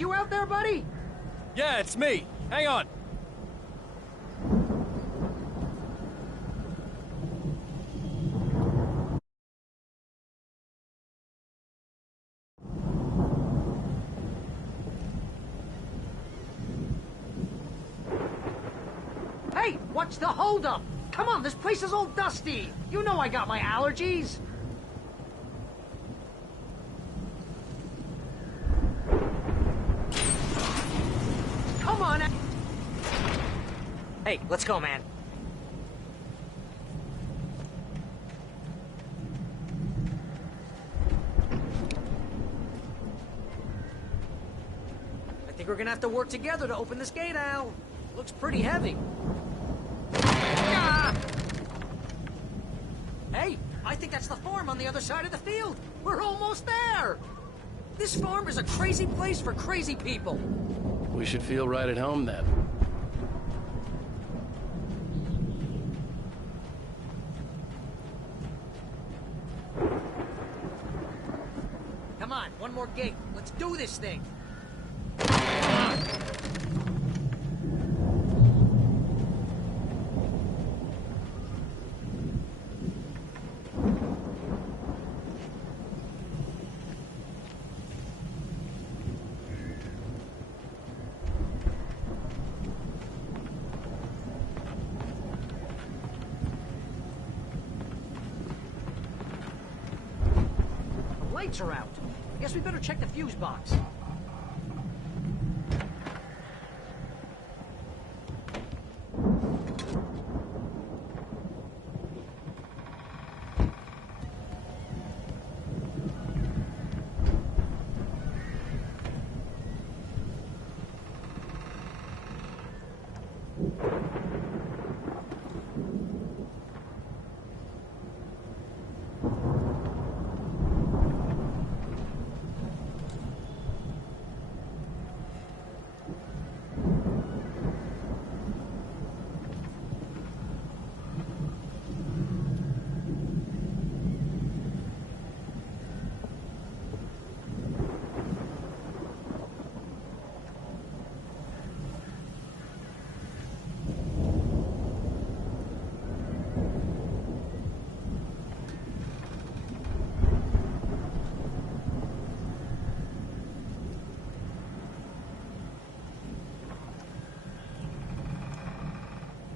you out there, buddy? Yeah, it's me. Hang on. Hey, what's the holdup? Come on, this place is all dusty. You know I got my allergies. Come on. Hey, let's go, man. I think we're gonna have to work together to open this gate, Al. Looks pretty heavy. Ah! Hey, I think that's the farm on the other side of the field. We're almost there. This farm is a crazy place for crazy people. We should feel right at home then. Come on, one more gate. Let's do this thing. Lights are out. I guess we better check the fuse box.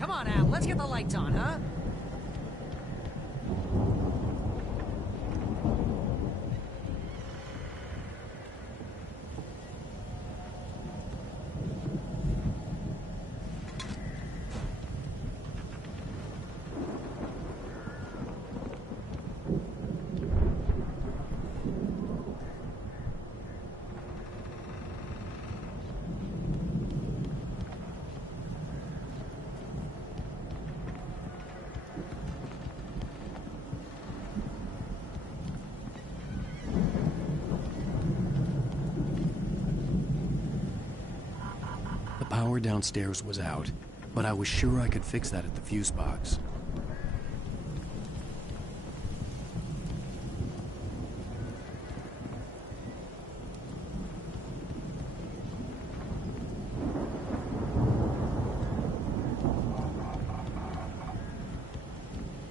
Come on, Al, let's get the lights on, huh? The power downstairs was out, but I was sure I could fix that at the fuse box.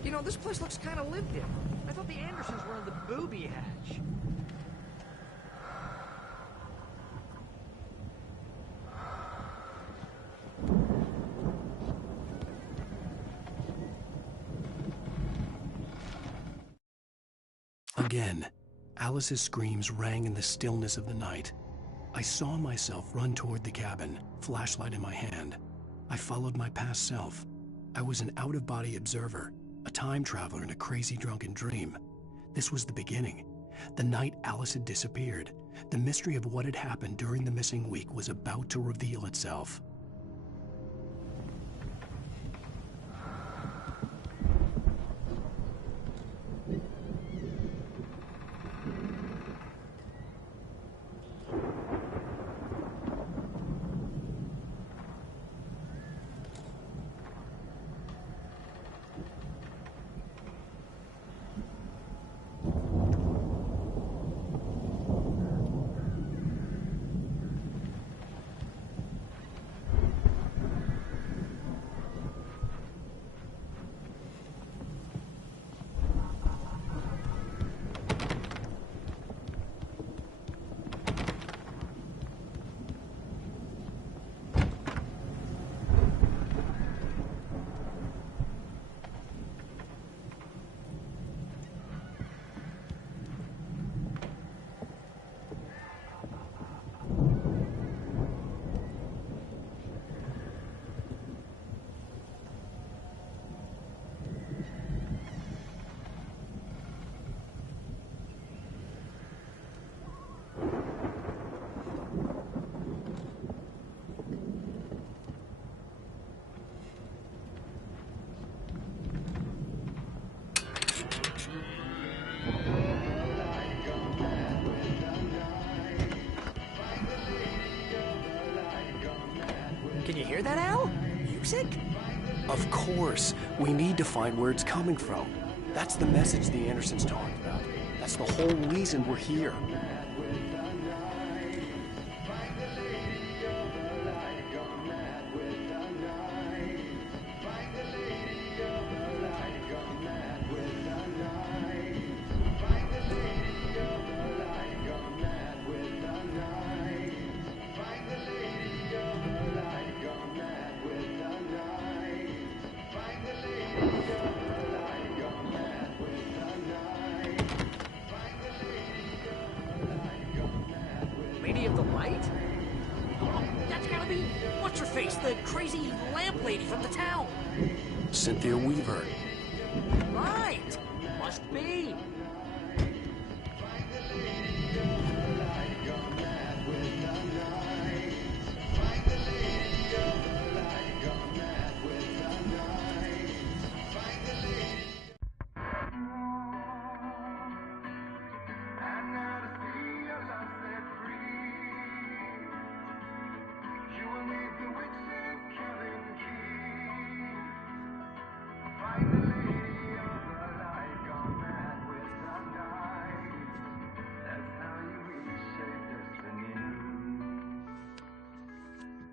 You know, this place looks kind of lived in. I thought the Andersons were on the booby hatch. Again, Alice's screams rang in the stillness of the night. I saw myself run toward the cabin, flashlight in my hand. I followed my past self. I was an out-of-body observer, a time traveler in a crazy drunken dream. This was the beginning. The night Alice had disappeared. The mystery of what had happened during the missing week was about to reveal itself. Of course. We need to find where it's coming from. That's the message the Andersons talked about. That's the whole reason we're here. Lady of the Light? Oh, that's gotta be what's-her-face, the crazy lamp lady from the town. Cynthia Weaver. Right. Must be.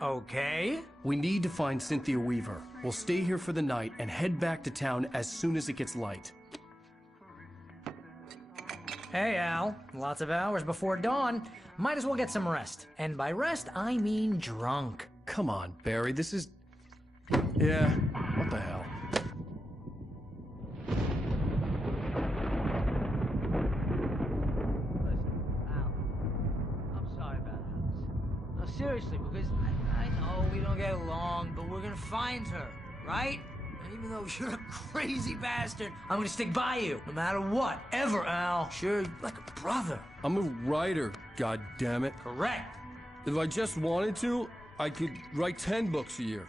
Okay. We need to find Cynthia Weaver. We'll stay here for the night and head back to town as soon as it gets light. Hey, Al. Lots of hours before dawn. Might as well get some rest. And by rest, I mean drunk. Come on, Barry, this is... Yeah, what the hell? I'm sorry about Alice. No, seriously, because I know we don't get along, but we're gonna find her, right? And even though you're a crazy bastard, I'm gonna stick by you, no matter what, ever, Al. Sure, like a brother. I'm a writer, goddammit. Correct. If I just wanted to, I could write 10 books a year.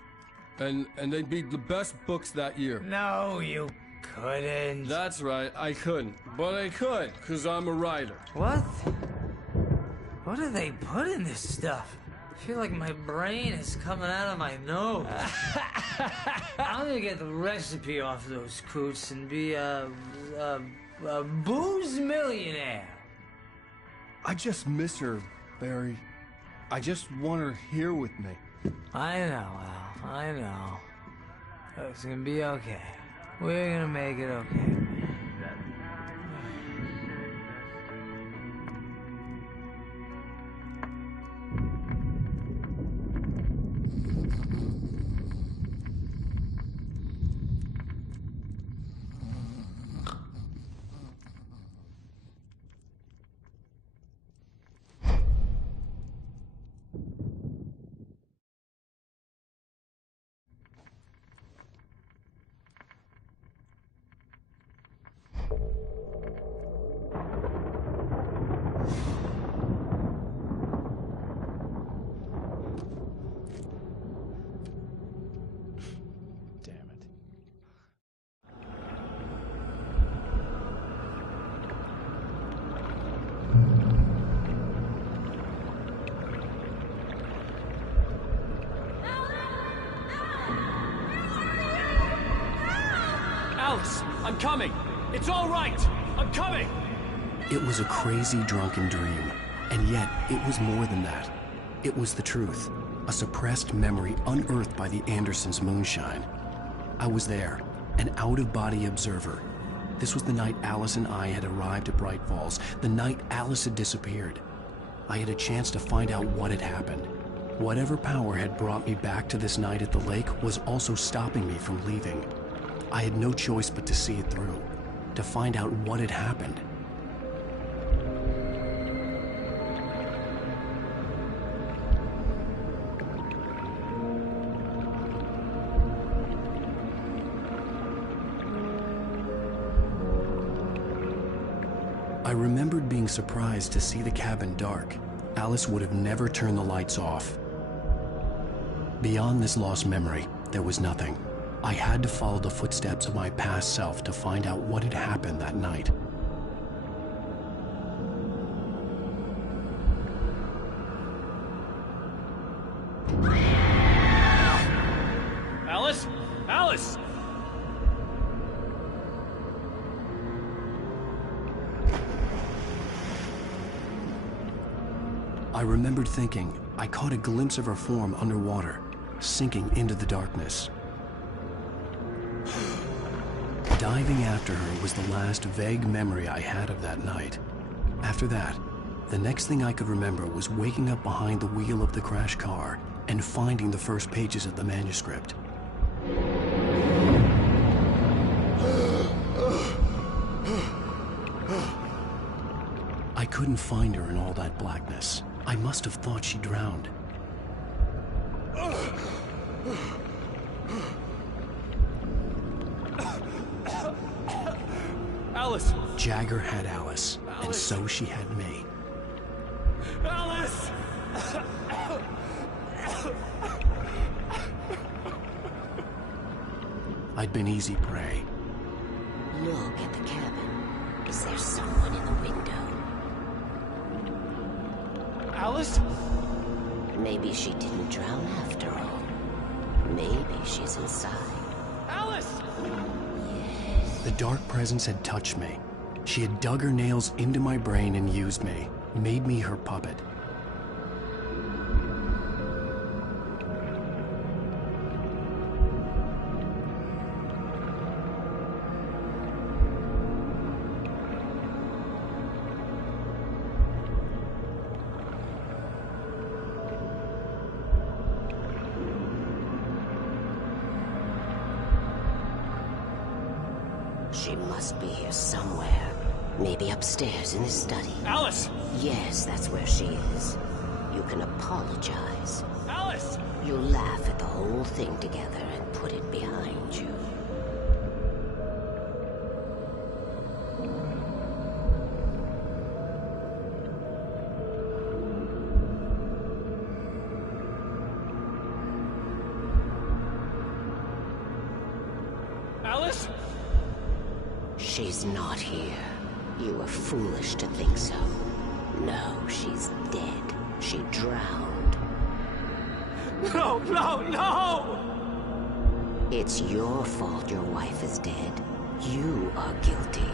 And they'd be the best books that year. No, you couldn't. That's right, I couldn't. But I could, because I'm a writer. What? What do they put in this stuff? I feel like my brain is coming out of my nose. I'm gonna get the recipe off those coots and be a booze millionaire. I just miss her, Barry. I just want her here with me. I know, Al. I know. It's gonna be okay. We're gonna make it okay. Alice, I'm coming. It's all right. I'm coming. It was a crazy, drunken dream. And yet, it was more than that. It was the truth. A suppressed memory unearthed by the Andersons' moonshine. I was there, an out-of-body observer. This was the night Alice and I had arrived at Bright Falls, the night Alice had disappeared. I had a chance to find out what had happened. Whatever power had brought me back to this night at the lake was also stopping me from leaving. I had no choice but to see it through, to find out what had happened. I remembered being surprised to see the cabin dark. Alice would have never turned the lights off. Beyond this lost memory, there was nothing. I had to follow the footsteps of my past self to find out what had happened that night. Alice? Alice! I remembered thinking I caught a glimpse of her form underwater, sinking into the darkness. Diving after her was the last vague memory I had of that night. After that, the next thing I could remember was waking up behind the wheel of the crash car and finding the first pages of the manuscript. I couldn't find her in all that blackness. I must have thought she drowned. Alice! Jagger had Alice, and so she had me. Alice! I'd been easy prey. Look at the cabin. Is there someone in the window? Alice? Maybe she didn't drown after all. Maybe she's inside. Alice! The dark presence had touched me. She had dug her nails into my brain and used me, made me her puppet. She must be here somewhere. Maybe upstairs in the study. Alice! Yes, that's where she is. You can apologize. Alice! You laugh at the whole thing together and put it behind you. Alice? She's not here. You were foolish to think so. No, she's dead. She drowned. No, no, no! It's your fault your wife is dead. You are guilty.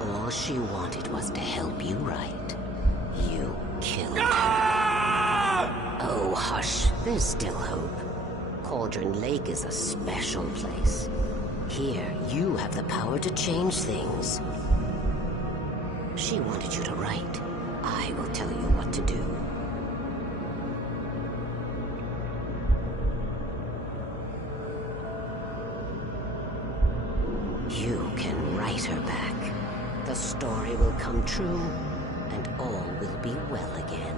All she wanted was to help you right. You killed her. Oh, hush. There's still hope. Cauldron Lake is a special place. Here, you have the power to change things. She wanted you to write. I will tell you what to do. You can write her back. The story will come true, and all will be well again.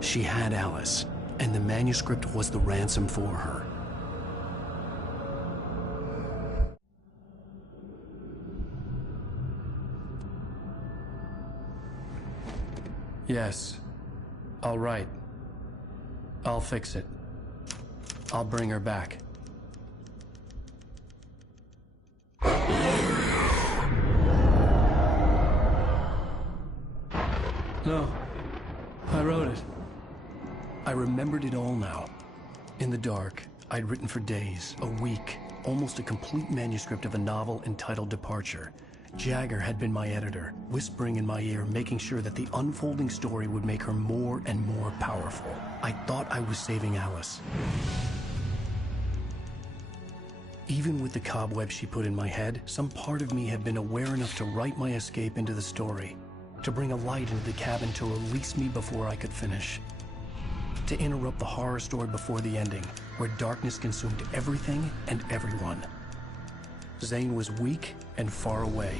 She had Alice, and the manuscript was the ransom for her. Yes. I'll write. I'll fix it. I'll bring her back. No. I wrote it. I remembered it all now. In the dark, I'd written for days, a week, almost a complete manuscript of a novel entitled Departure. Jagger had been my editor, whispering in my ear, making sure that the unfolding story would make her more and more powerful. I thought I was saving Alice. Even with the cobweb she put in my head, some part of me had been aware enough to write my escape into the story, to bring a light into the cabin to release me before I could finish, to interrupt the horror story before the ending, where darkness consumed everything and everyone. Zane was weak and far away,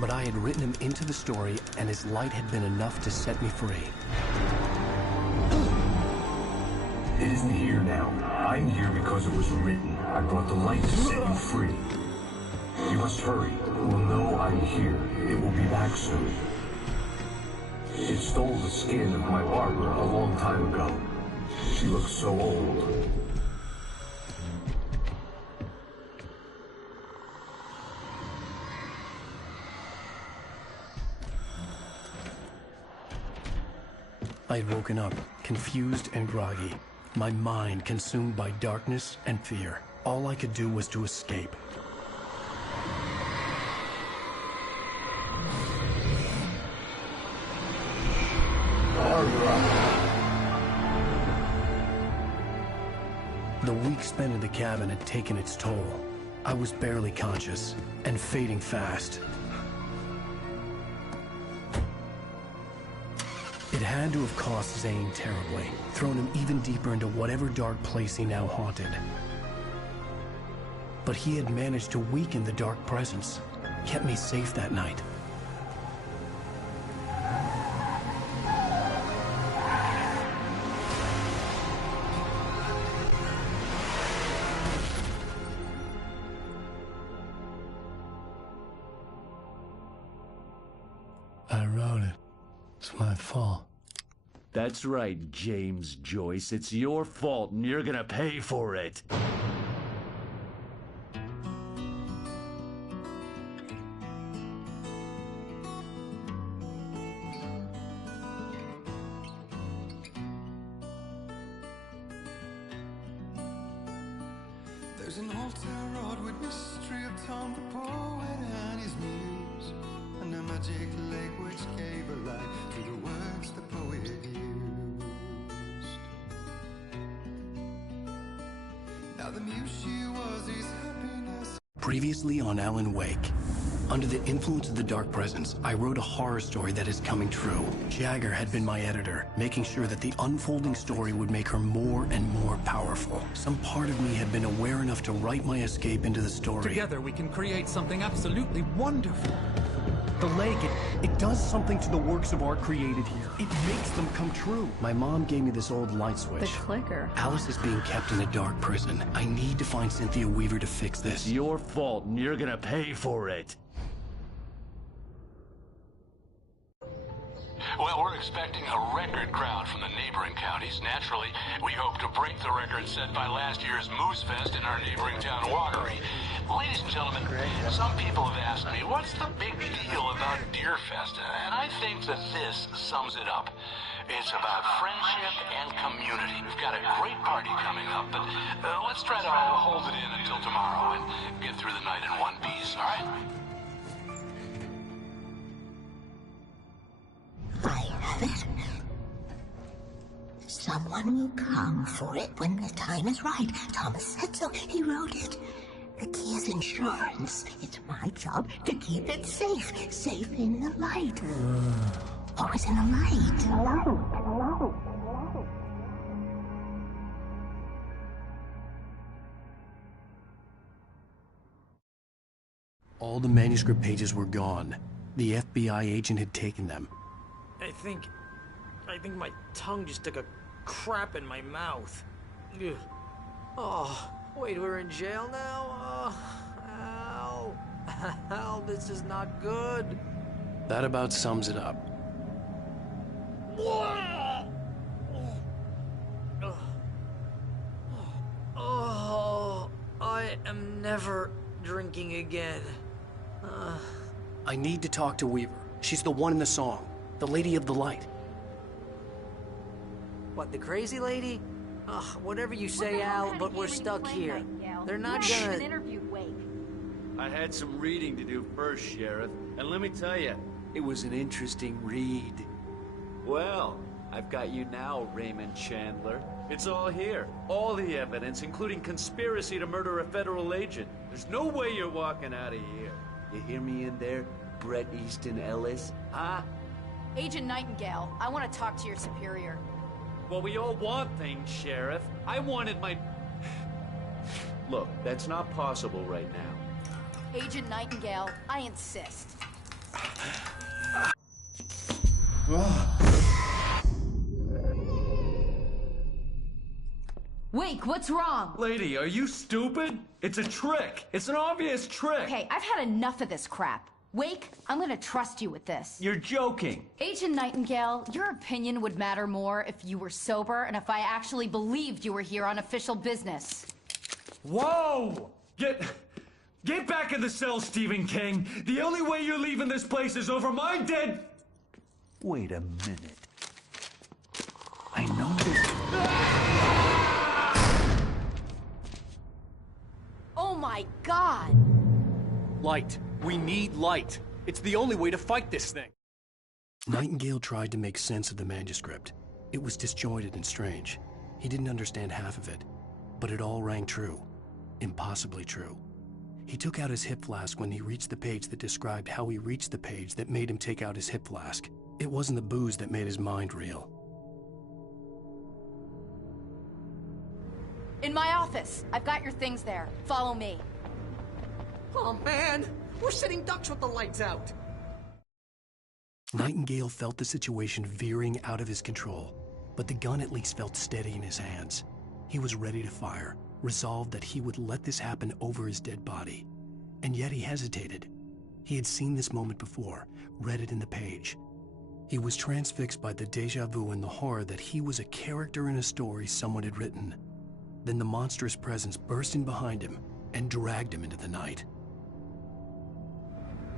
but I had written him into the story, and his light had been enough to set me free. It isn't here now. I'm here because it was written. I brought the light to set you free. You must hurry. It will know I'm here. It will be back soon. It stole the skin of my Barbara a long time ago. She looks so old. I had woken up, confused and groggy, my mind consumed by darkness and fear. All I could do was to escape. further up. The week spent in the cabin had taken its toll. I was barely conscious, and fading fast. It had to have cost Zane terribly, thrown him even deeper into whatever dark place he now haunted. But he had managed to weaken the dark presence, kept me safe that night. I wrote it. It's my fault. That's right, James Joyce. It's your fault, and you're gonna pay for it. There's an old town road with mystery of Tom the poet and his muse, and a magic lake which gave a light to the words the poet used. Now the muse she was his happiness. Previously on Alan Wake. Under the influence of the dark presence, I wrote a horror story that is coming true. Jagger had been my editor, making sure that the unfolding story would make her more and more powerful. Some part of me had been aware enough to write my escape into the story. Together we can create something absolutely wonderful. The lake, it does something to the works of art created here. It makes them come true. My mom gave me this old light switch. The clicker. Alice is being kept in a dark prison. I need to find Cynthia Weaver to fix this. It's your fault, and you're gonna pay for it. Well, we're expecting a record crowd from the neighboring counties. Naturally, we hope to break the record set by last year's Moose Fest in our neighboring town, Watery. Ladies and gentlemen, some people have asked me, what's the big deal about Deer Fest? And I think that this sums it up. It's about friendship and community. We've got a great party coming up, but let's try to hold it in until tomorrow and get through the night in one piece, all right? I have it. Someone will come for it when the time is right. Thomas said so. He wrote it. The key is insurance. It's my job to keep it safe. Safe in the light. Always in the light. All the manuscript pages were gone. The FBI agent had taken them. I think my tongue just took a crap in my mouth. Ugh. Oh, wait, we're in jail now? Oh, Al, this is not good. That about sums it up. Oh, I am never drinking again. I need to talk to Weaver. She's the one in the song. The Lady of the Light. What, the crazy lady? Ugh, whatever you say, Al, but we're stuck here. They're not gonna... interviewed Wake. I had some reading to do first, Sheriff, and let me tell you, it was an interesting read. Well, I've got you now, Raymond Chandler. It's all here. All the evidence, including conspiracy to murder a federal agent. There's no way you're walking out of here. You hear me in there, Bret Easton Ellis? Huh? Agent Nightingale, I want to talk to your superior. Well, we all want things, Sheriff. I wanted my... Look, that's not possible right now. Agent Nightingale, I insist. Wake, what's wrong? Lady, are you stupid? It's a trick. It's an obvious trick. Okay, I've had enough of this crap. Wake, I'm gonna trust you with this. You're joking. Agent Nightingale, your opinion would matter more if you were sober and if I actually believed you were here on official business. Whoa! Get back in the cell, Stephen King. The only way you're leaving this place is over my dead... Wait a minute. I know this... Oh my God! Light. We need light. It's the only way to fight this thing. Nightingale tried to make sense of the manuscript. It was disjointed and strange. He didn't understand half of it, but it all rang true. Impossibly true. He took out his hip flask when he reached the page that described how he reached the page that made him take out his hip flask. It wasn't the booze that made his mind reel. In my office. I've got your things there. Follow me. Oh man, we're sitting ducks with the lights out. Nightingale felt the situation veering out of his control, but the gun at least felt steady in his hands. He was ready to fire, resolved that he would let this happen over his dead body. And yet he hesitated. He had seen this moment before, read it in the page. He was transfixed by the déjà vu and the horror that he was a character in a story someone had written. Then the monstrous presence burst in behind him and dragged him into the night.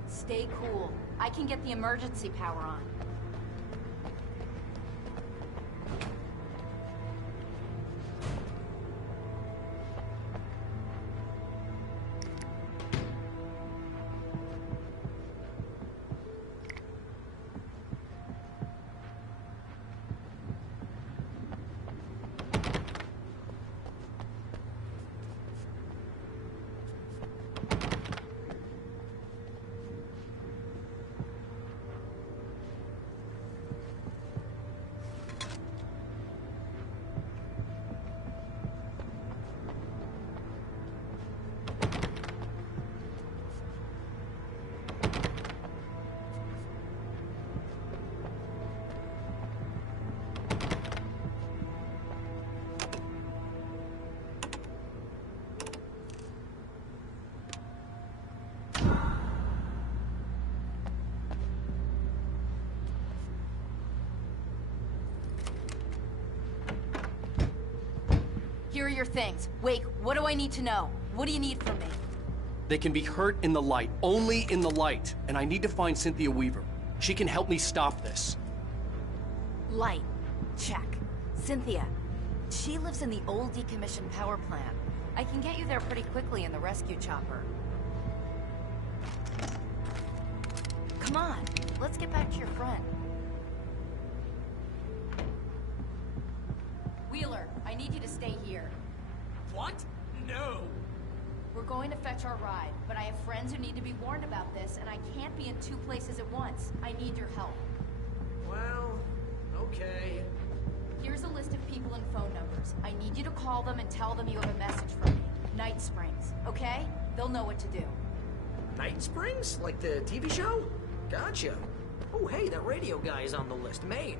Stay cool. I can get the emergency power on. Here are your things. Wake, what do I need to know? What do you need from me? They can be hurt in the light, only in the light. And I need to find Cynthia Weaver. She can help me stop this. Light. Check. Cynthia. She lives in the old decommissioned power plant. I can get you there pretty quickly in the rescue chopper. Come on, let's get back to your friend. Wheeler, I need you to stay here. What? No. We're going to fetch our ride, but I have friends who need to be warned about this, and I can't be in two places at once. I need your help. Well, okay. Here's a list of people and phone numbers. I need you to call them and tell them you have a message from me. Night Springs, okay? They'll know what to do. Night Springs? Like the TV show? Gotcha. Oh, hey, that radio guy is on the list. Maine.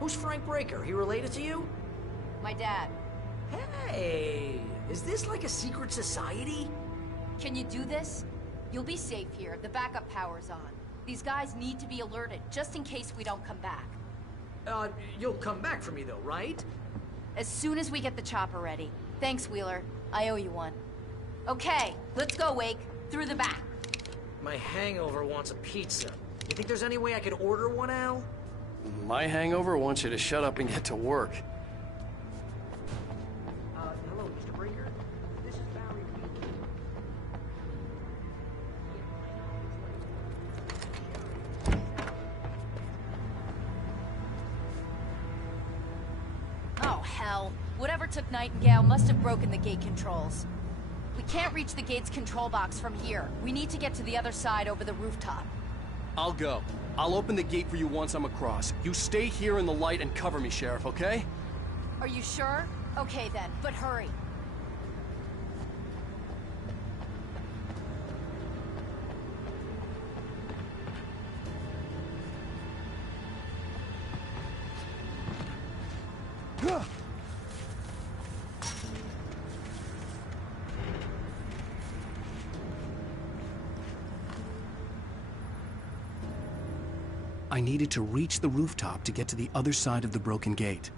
Who's Frank Breaker? He related to you? My dad. Hey, is this like a secret society? Can you do this? You'll be safe here. The backup power's on. These guys need to be alerted, just in case we don't come back. You'll come back for me though, right? As soon as we get the chopper ready. Thanks, Wheeler. I owe you one. Okay, let's go, Wake. Through the back. My hangover wants a pizza. You think there's any way I could order one, Al? My hangover wants you to shut up and get to work. Hello, Mr. Breaker. This is Barry Wheeler. Oh, hell. Whatever took Nightingale must have broken the gate controls. We can't reach the gate's control box from here. We need to get to the other side over the rooftop. I'll go. I'll open the gate for you once I'm across. You stay here in the light and cover me, Sheriff, okay? Are you sure? Okay then, but hurry. I needed to reach the rooftop to get to the other side of the broken gate.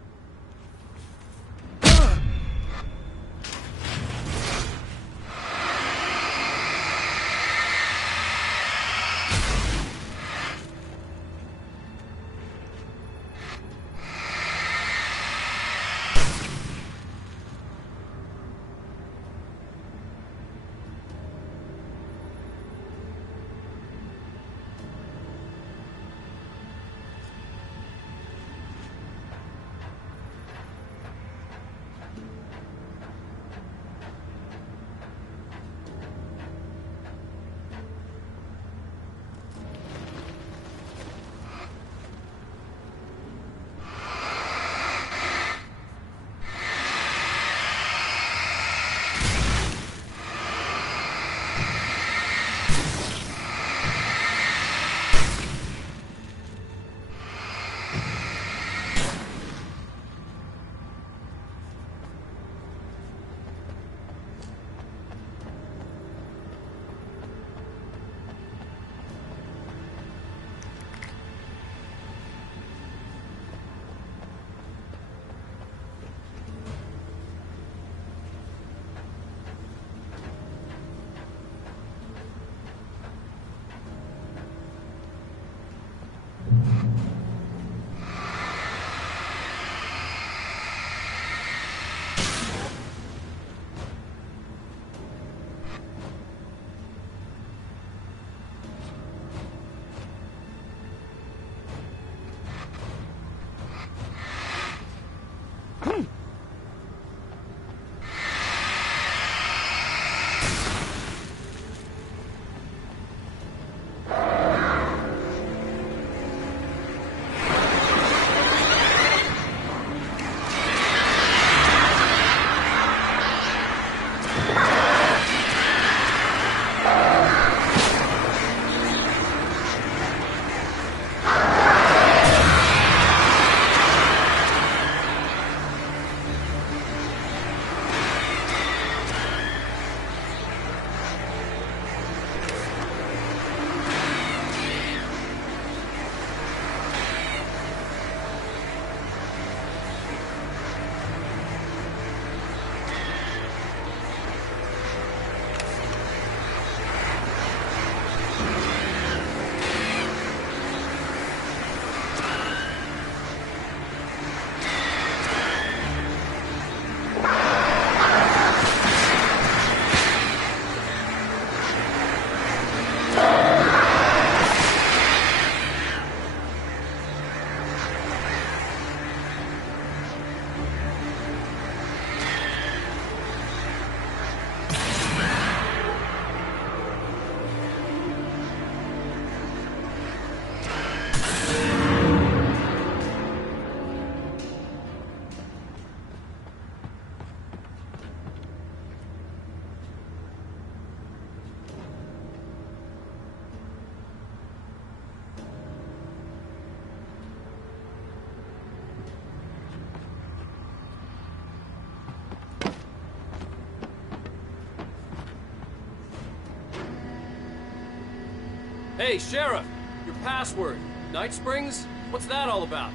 Hey, Sheriff! Your password. Night Springs? What's that all about?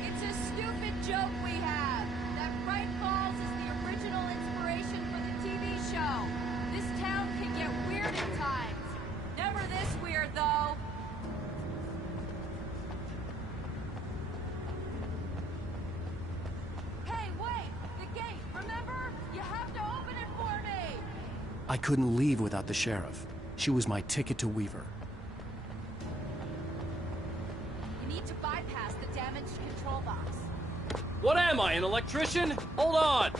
It's a stupid joke we have. That Fright Falls is the original inspiration for the TV show. This town can get weird at times. Never this weird, though. Hey, wait! The gate, remember? You have to open it for me! I couldn't leave without the sheriff. She was my ticket to Weaver. You need to bypass the damaged control box. What am I, an electrician? Hold on!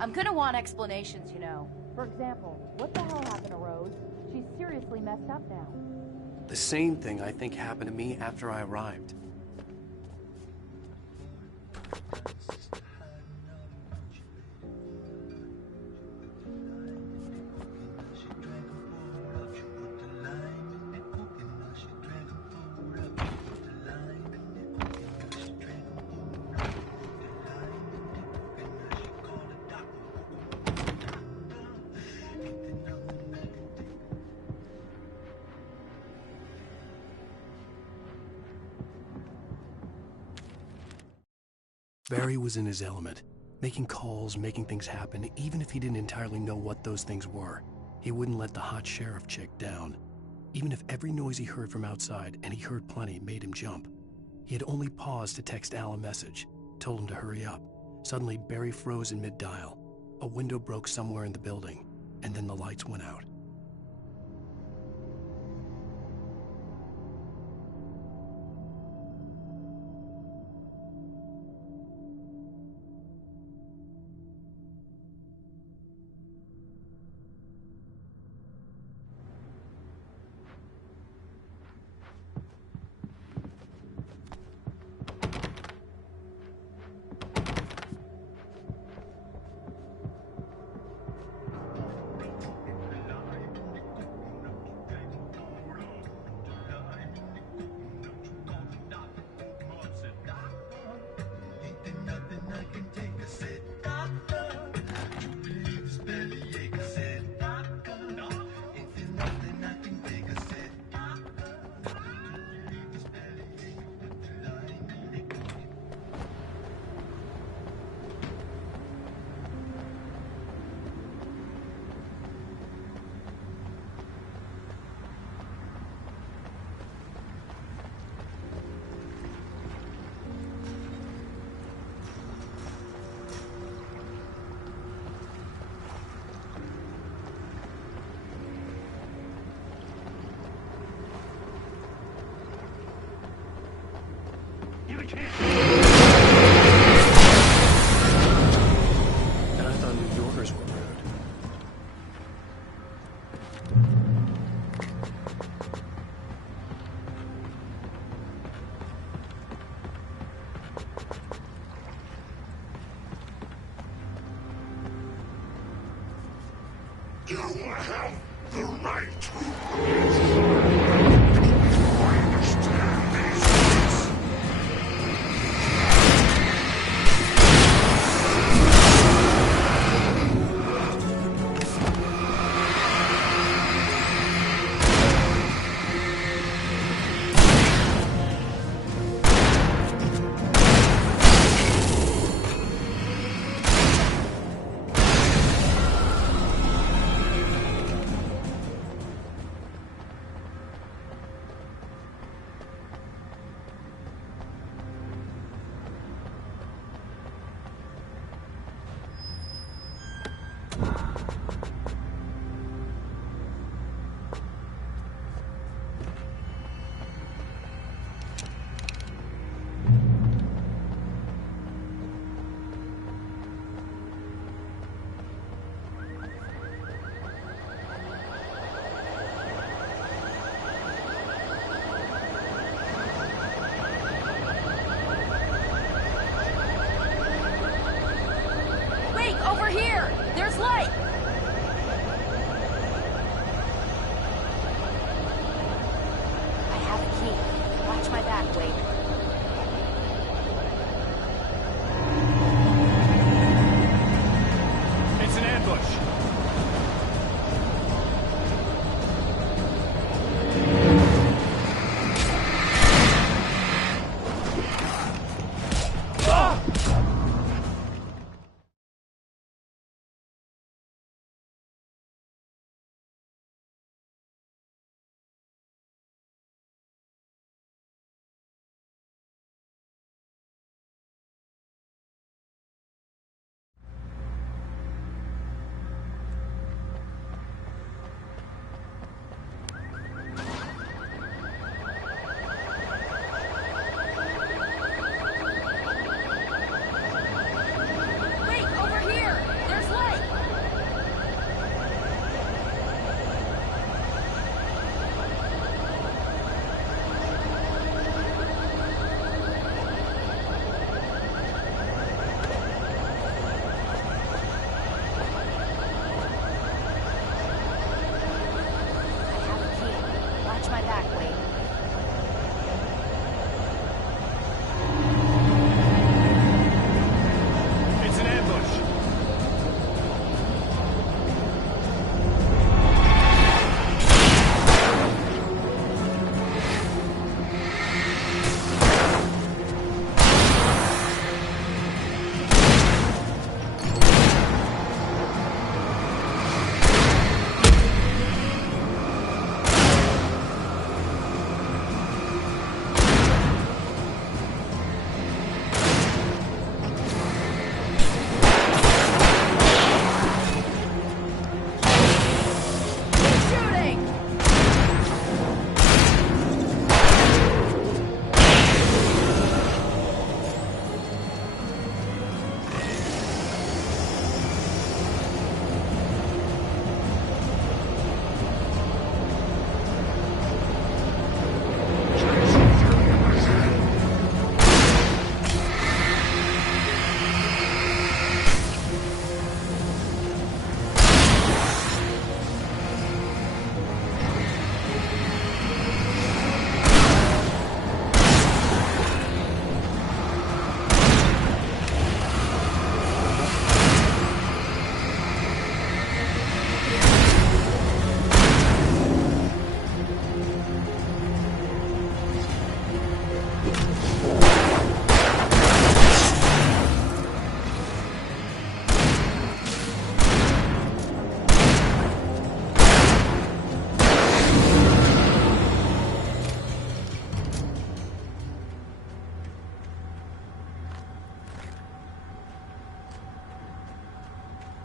I'm gonna want explanations, you know. For example, what the hell happened to Rose? She's seriously messed up now. The same thing I think happened to me after I arrived. Barry was in his element, making calls, making things happen, even if he didn't entirely know what those things were. He wouldn't let the hot sheriff chick down. Even if every noise he heard from outside, and he heard plenty, made him jump. He had only paused to text Al a message, told him to hurry up. Suddenly, Barry froze in mid-dial. A window broke somewhere in the building, and then the lights went out. And I thought New Yorkers were rude. You have the right Over here! There's light! I have a key. Watch my back, Wade. It's an ambush.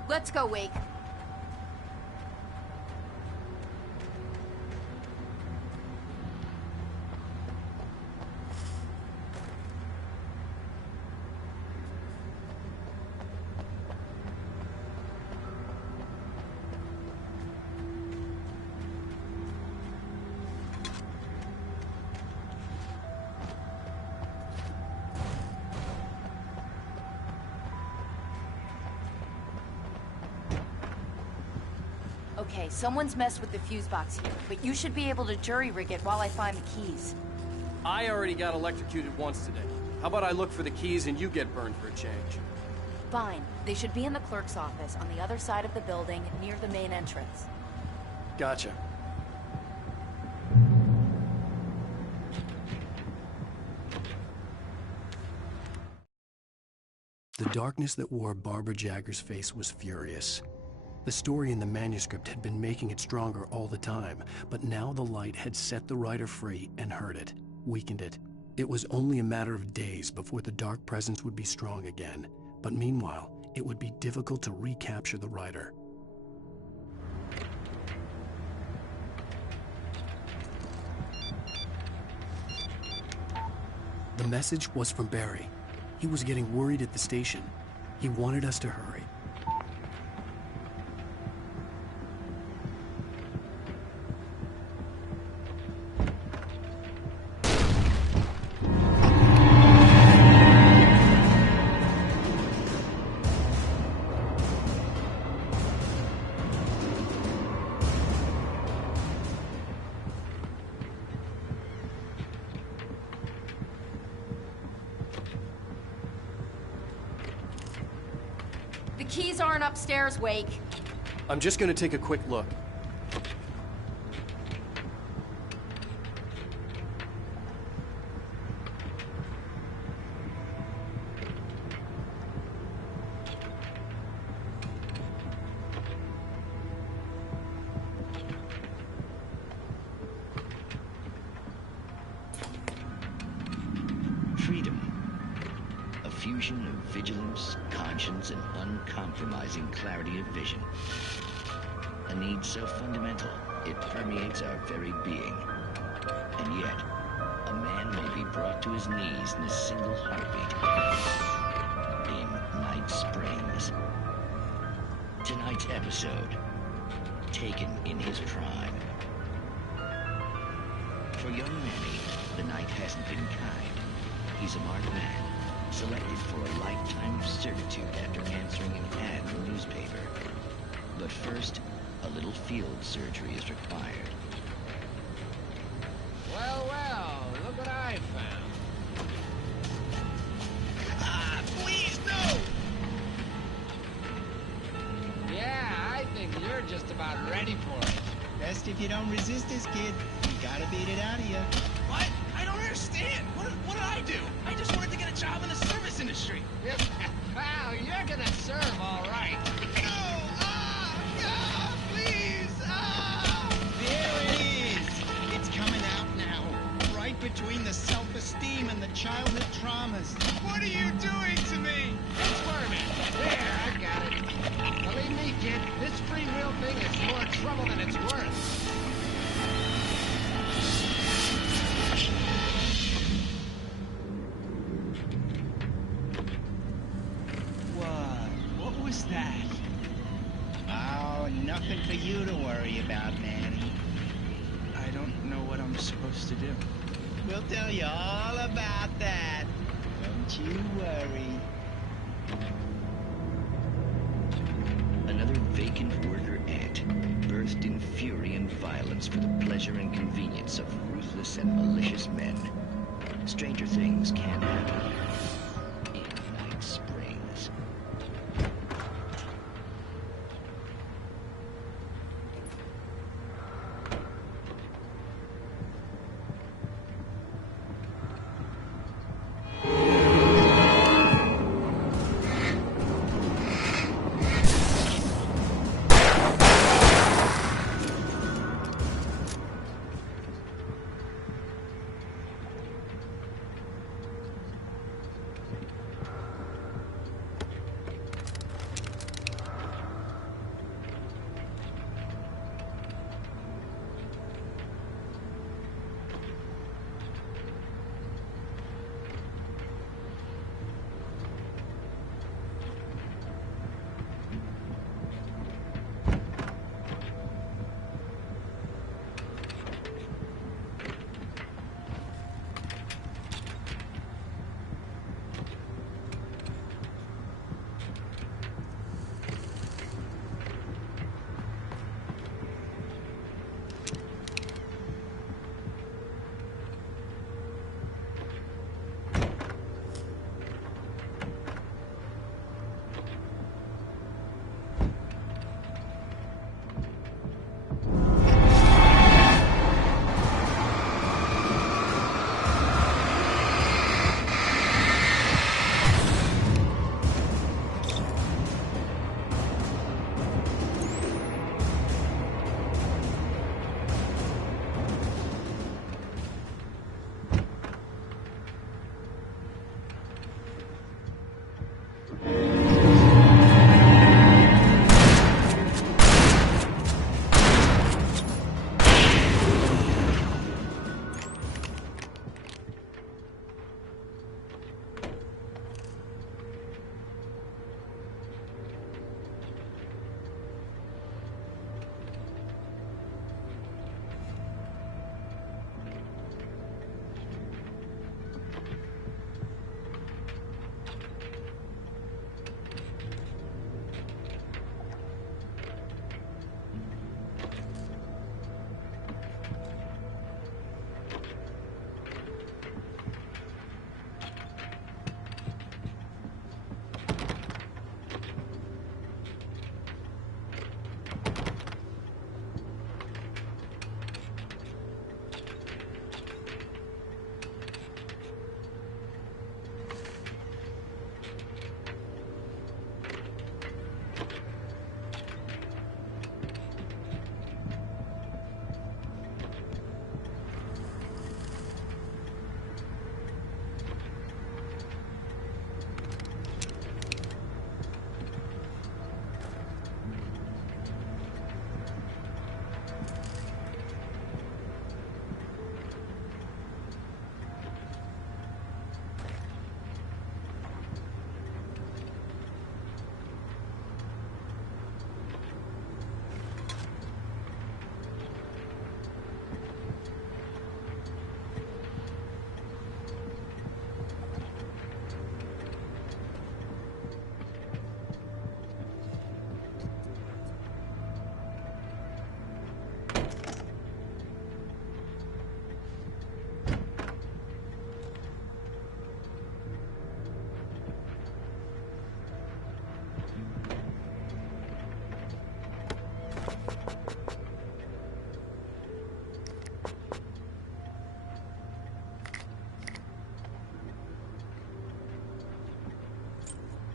Let's go, Wake. Okay, someone's messed with the fuse box here, but you should be able to jury-rig it while I find the keys. I already got electrocuted once today. How about I look for the keys and you get burned for a change? Fine. They should be in the clerk's office on the other side of the building, near the main entrance. Gotcha. The darkness that wore Barbara Jagger's face was furious. The story in the manuscript had been making it stronger all the time, but now the light had set the writer free and hurt it, weakened it. It was only a matter of days before the dark presence would be strong again, but meanwhile, it would be difficult to recapture the writer. The message was from Barry. He was getting worried at the station. He wanted us to hurry. The keys aren't upstairs, Wake. I'm just gonna take a quick look. Freedom. A fusion of vigilance, conscience, and uncompromising clarity of vision. A need so fundamental, it permeates our very being. And yet, a man may be brought to his knees in a single heartbeat. In Night Springs. Tonight's episode, taken in his prime. For young Manny, the night hasn't been kind. He's a marked man, selected for a lifetime of servitude after answering an ad in the newspaper. But first, a little field surgery is required. Well, well, look what I found. Ah, please, no! Yeah, I think you're just about ready for it. Best if you don't resist this, kid. You gotta beat it out of you. What? I don't understand. What did I do? I just wanted to get a job in the service industry. Wow, you're gonna serve all right. No! Ah, please! Ah! There it is! It's coming out now. Right between the self-esteem and the childhood traumas. What are you doing to me? It's worming. There, I got it. Believe me, kid, this free will thing is more trouble than it's worth. What was that? Oh, nothing for you to worry about, Manny. I don't know what I'm supposed to do. We'll tell you all about that. Don't you worry. Another vacant worker ant, birthed in fury and violence for the pleasure and convenience of ruthless and malicious men. Stranger things can happen in Night Springs.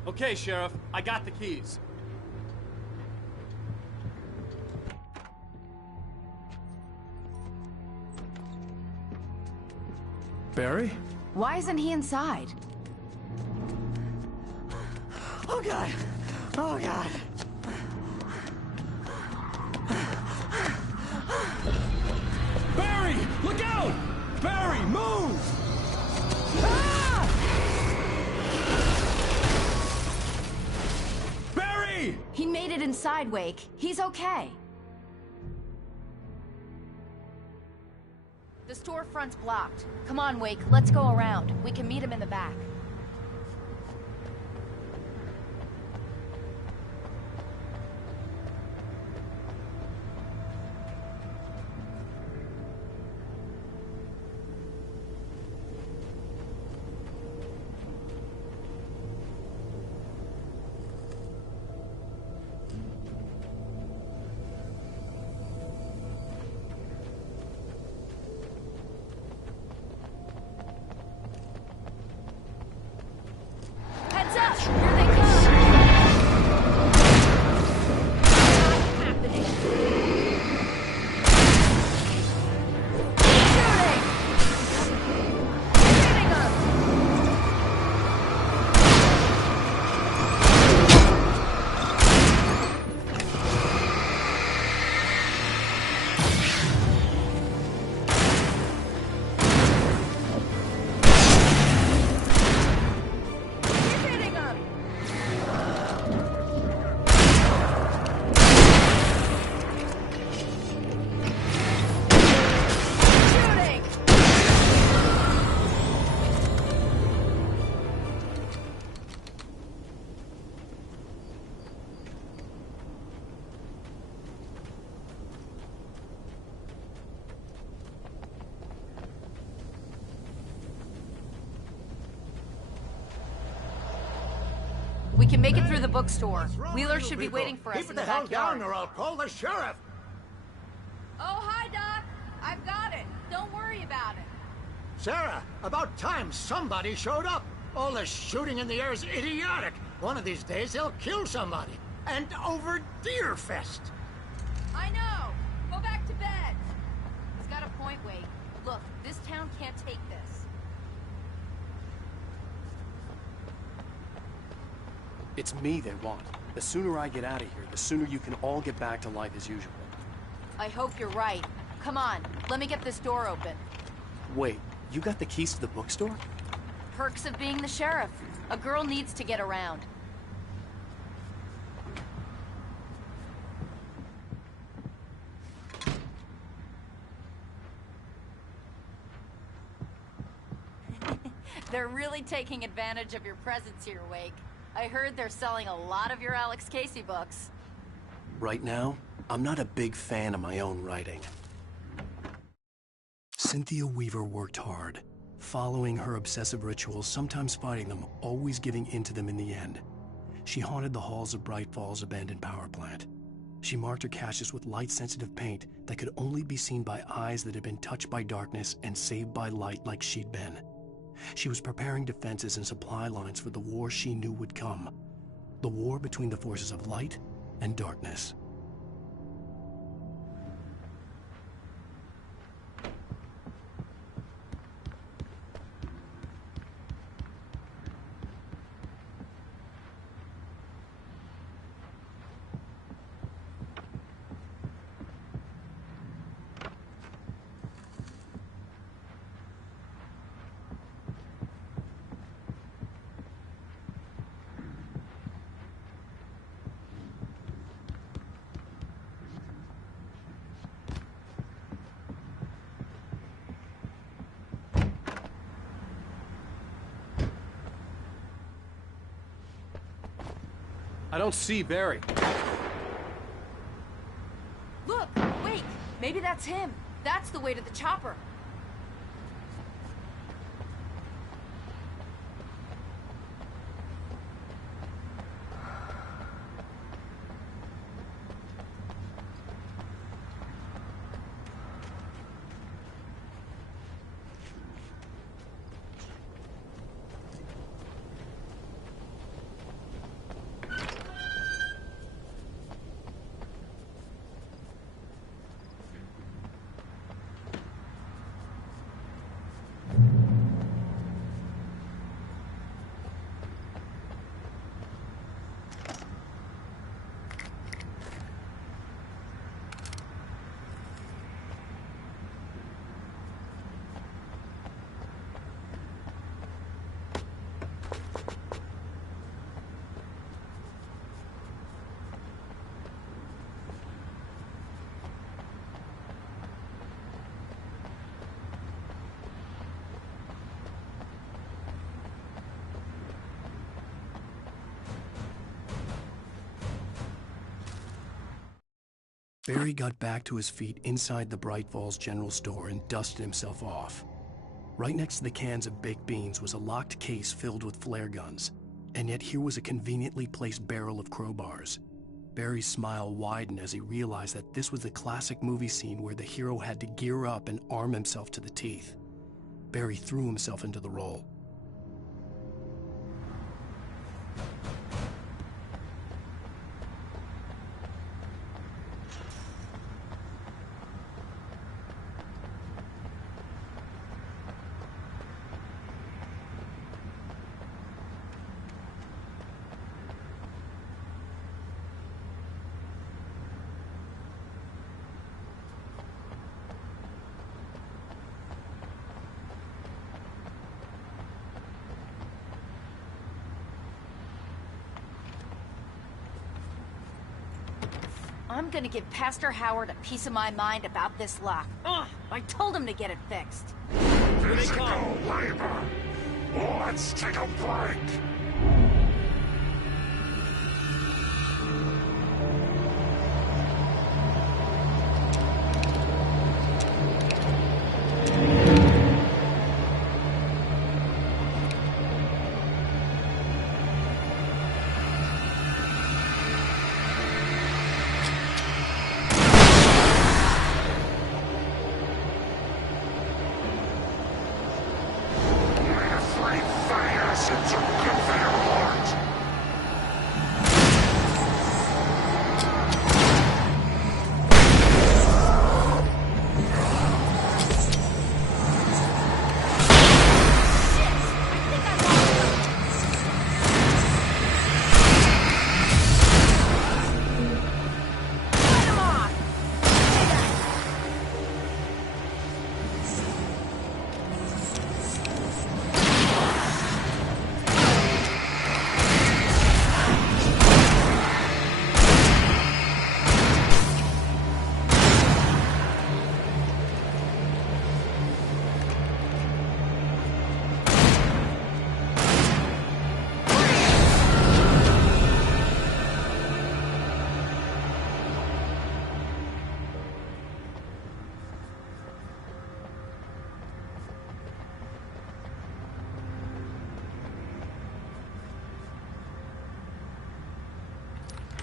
Okay, Sheriff, I got the keys. Barry? Why isn't he inside? Oh, God. Oh, God. Barry! Look out! Barry, move! Barry! He made it inside, Wake. He's okay. The storefront's blocked. Come on, Wake. Let's go around. We can meet him in the back. Heads up! Here they come! Not happening. Shooting! Hitting us! Hitting us! Shooting! We can make it through the bookstore. Wheeler should be waiting for us in the backyard. or I'll call the sheriff. Oh, hi, Doc. I've got it. Don't worry about it. Sarah, about time somebody showed up. All this shooting in the air is idiotic. One of these days they'll kill somebody. And over Deerfest. I know. Go back to bed. He's got a point, Wade. Look, this town can't take this. It's me they want. The sooner I get out of here, the sooner you can all get back to life as usual. I hope you're right. Come on, let me get this door open. Wait, you got the keys to the bookstore? Perks of being the sheriff. A girl needs to get around. They're really taking advantage of your presence here, Wake. I heard they're selling a lot of your Alex Casey books. Right now, I'm not a big fan of my own writing. Cynthia Weaver worked hard, following her obsessive rituals, sometimes fighting them, always giving in to them in the end. She haunted the halls of Bright Falls abandoned power plant. She marked her caches with light-sensitive paint that could only be seen by eyes that had been touched by darkness and saved by light like she'd been. She was preparing defenses and supply lines for the war she knew would come. The war between the forces of light and darkness. I don't see Barry. Look, wait, maybe that's him. That's the way to the chopper. Barry got back to his feet inside the Bright Falls General Store and dusted himself off. Right next to the cans of baked beans was a locked case filled with flare guns, and yet here was a conveniently placed barrel of crowbars. Barry's smile widened as he realized that this was the classic movie scene where the hero had to gear up and arm himself to the teeth. Barry threw himself into the role. I'm gonna give Pastor Howard a piece of my mind about this lock. Ugh, I told him to get it fixed. Physical labor. Let's take a break.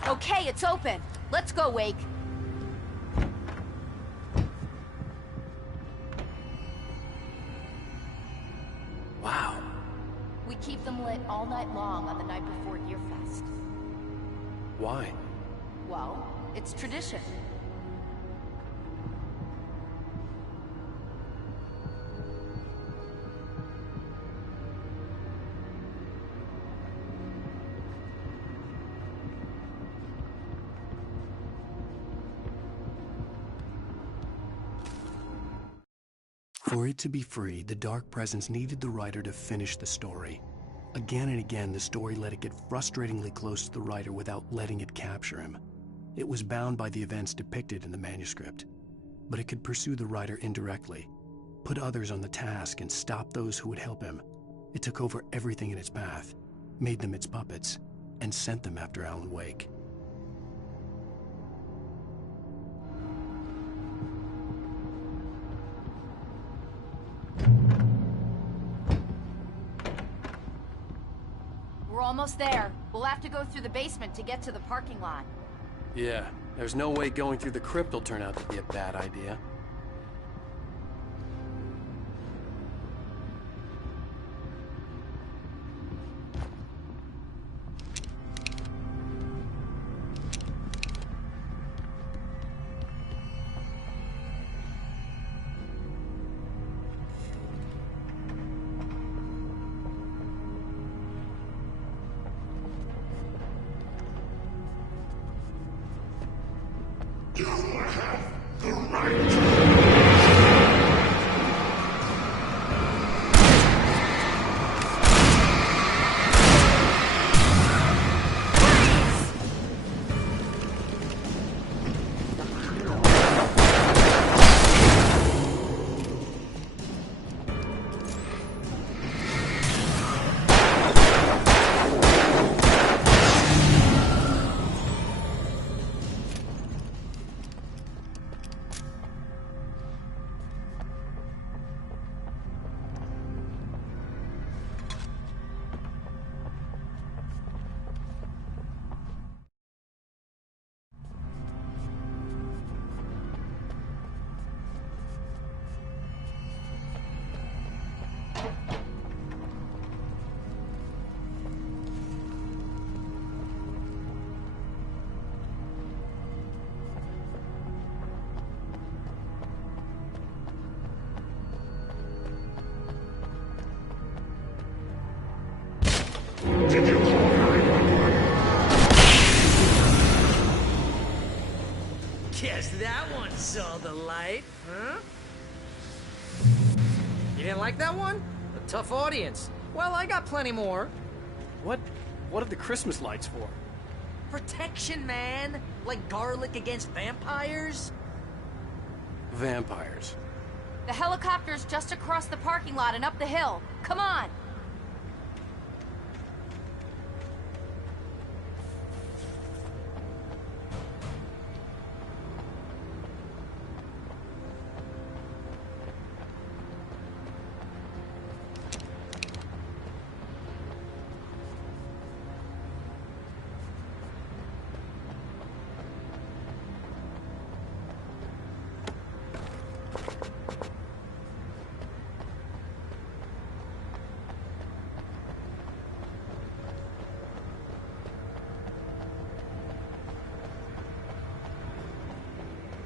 Okay, it's open. Let's go, Wake. Wow. We keep them lit all night long on the night before Deerfest. Why? Well, it's tradition. For it to be free, the Dark Presence needed the writer to finish the story. Again and again, the story let it get frustratingly close to the writer without letting it capture him. It was bound by the events depicted in the manuscript, but it could pursue the writer indirectly, put others on the task, and stop those who would help him. It took over everything in its path, made them its puppets, and sent them after Alan Wake. We're almost there. We'll have to go through the basement to get to the parking lot. Yeah, there's no way going through the crypt will turn out to be a bad idea. You have the right Guess that one saw the light, huh? You didn't like that one? A tough audience. Well, I got plenty more. What are the Christmas lights for? Protection, man. Like garlic against vampires. Vampires. The helicopter's just across the parking lot and up the hill. Come on!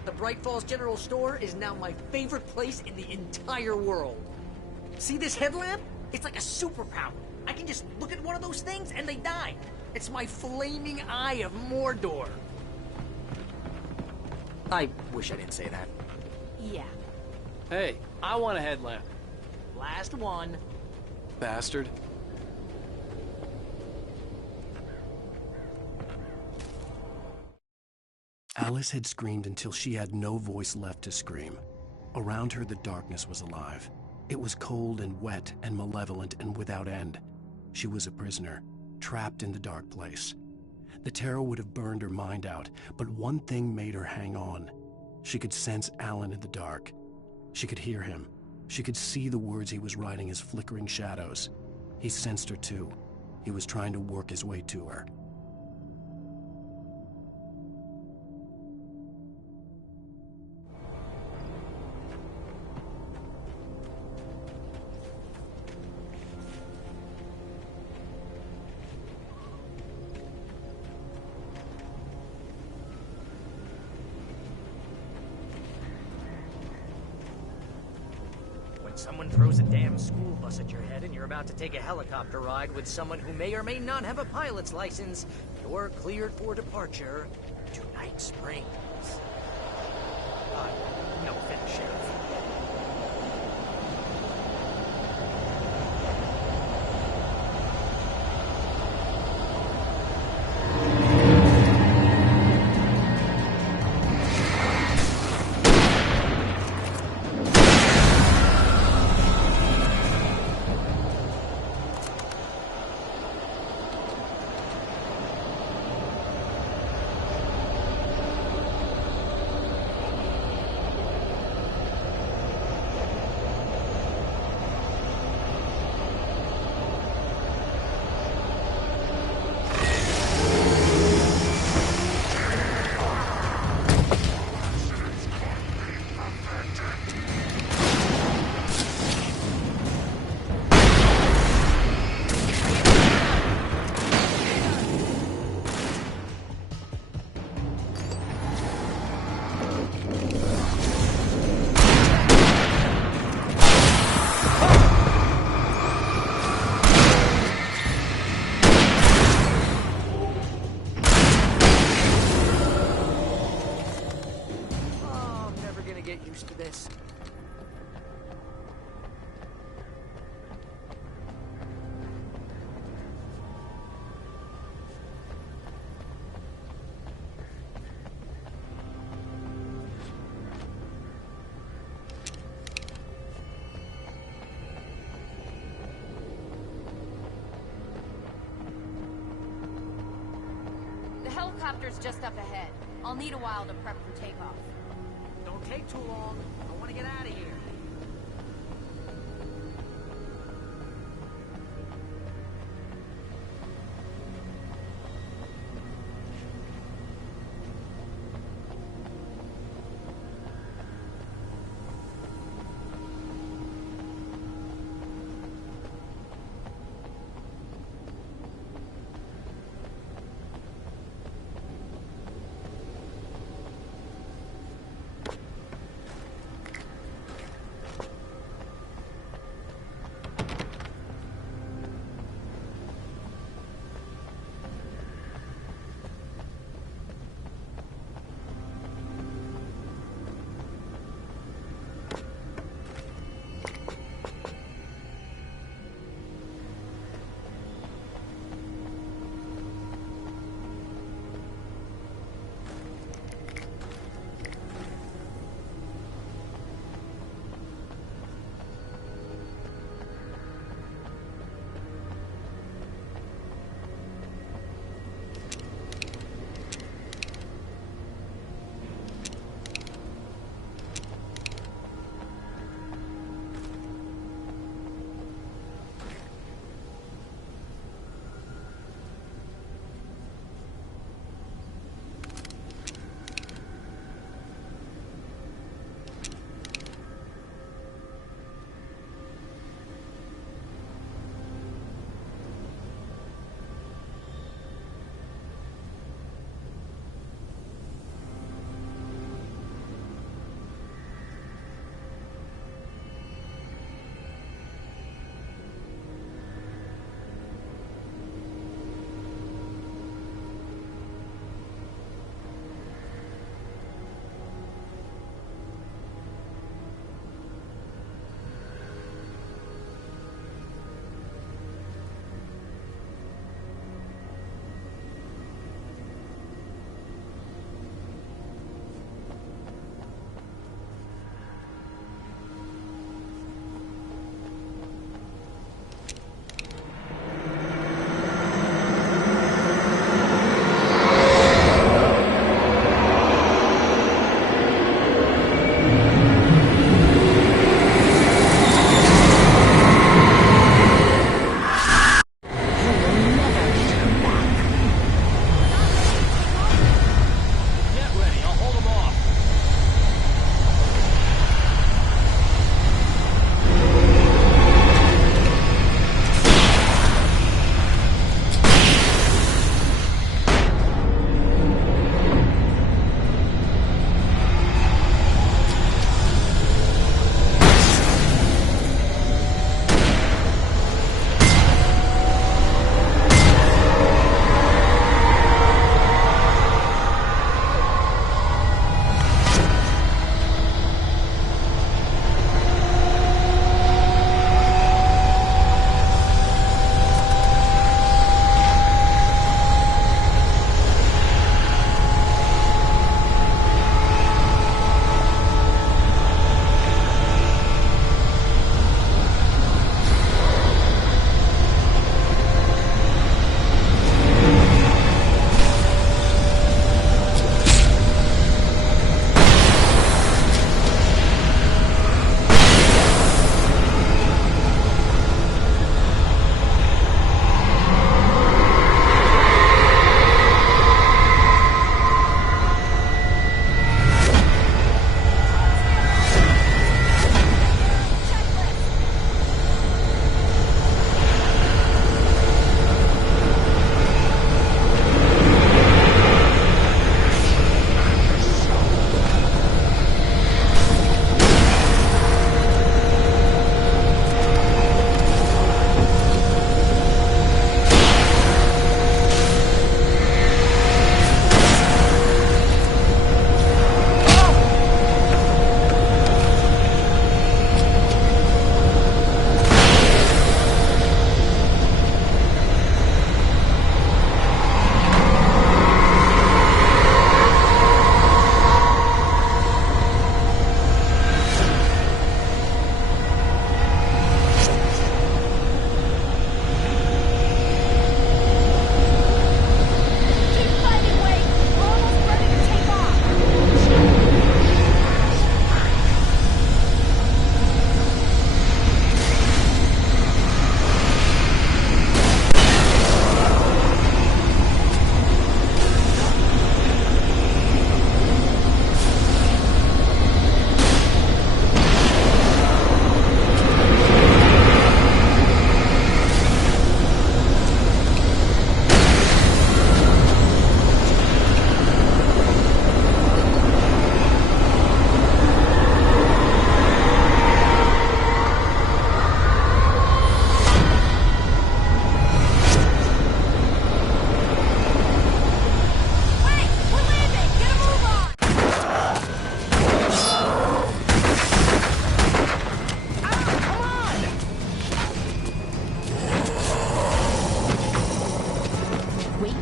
The Bright Falls General Store is now my favorite place in the entire world. See this headlamp? It's like a superpower. I can just look at one of those things and they die. It's my flaming eye of Mordor. I wish I didn't say that. Yeah. Hey, I want a headlamp. Last one. Bastard. Alice had screamed until she had no voice left to scream. Around her, the darkness was alive. It was cold and wet and malevolent and without end. She was a prisoner, trapped in the dark place. The terror would have burned her mind out, but one thing made her hang on. She could sense Alan in the dark. She could hear him. She could see the words he was writing as flickering shadows. He sensed her too. He was trying to work his way to her. Someone throws a damn school bus at your head and you're about to take a helicopter ride with someone who may or may not have a pilot's license, you're cleared for departure to Night Springs. No offense, Sheriff. The helicopter's just up ahead. I'll need a while to prep for takeoff. Don't take too long. I want to get out of here.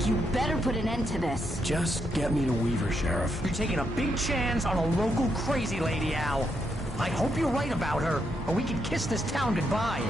You better put an end to this. Just get me to Weaver, Sheriff. You're taking a big chance on a local crazy lady, Al. I hope you're right about her, or we can kiss this town goodbye.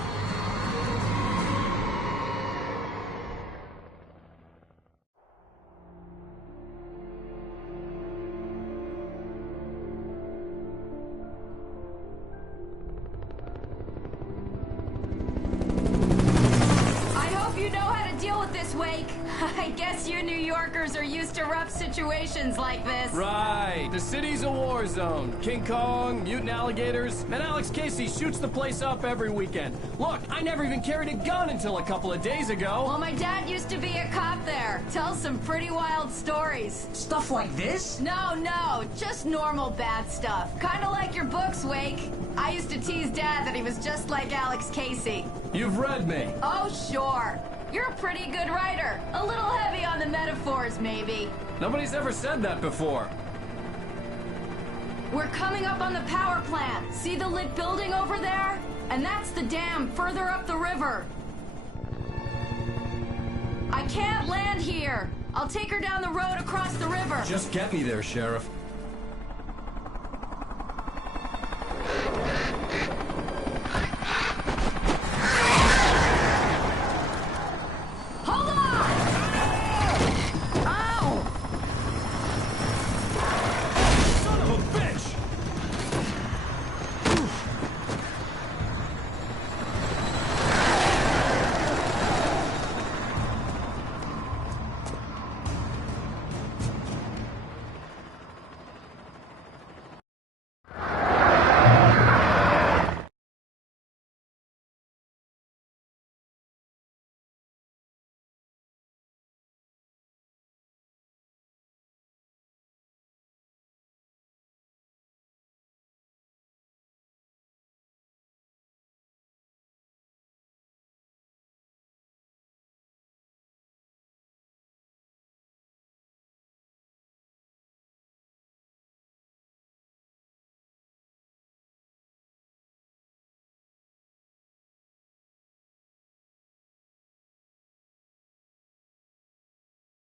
I guess you New Yorkers are used to rough situations like this. Right. The city's a war zone. King Kong, mutant alligators, and Alex Casey shoots the place up every weekend. Look, I never even carried a gun until a couple of days ago. Well, my dad used to be a cop there. Tells some pretty wild stories. Stuff like this? No, just normal bad stuff. Kinda like your books, Wake. I used to tease Dad that he was just like Alex Casey. You've read me. Oh, sure. You're a pretty good writer. A little heavy on the metaphors, maybe. Nobody's ever said that before. We're coming up on the power plant. See the lit building over there? And that's the dam further up the river. I can't land here. I'll take her down the road across the river. Just get me there, Sheriff.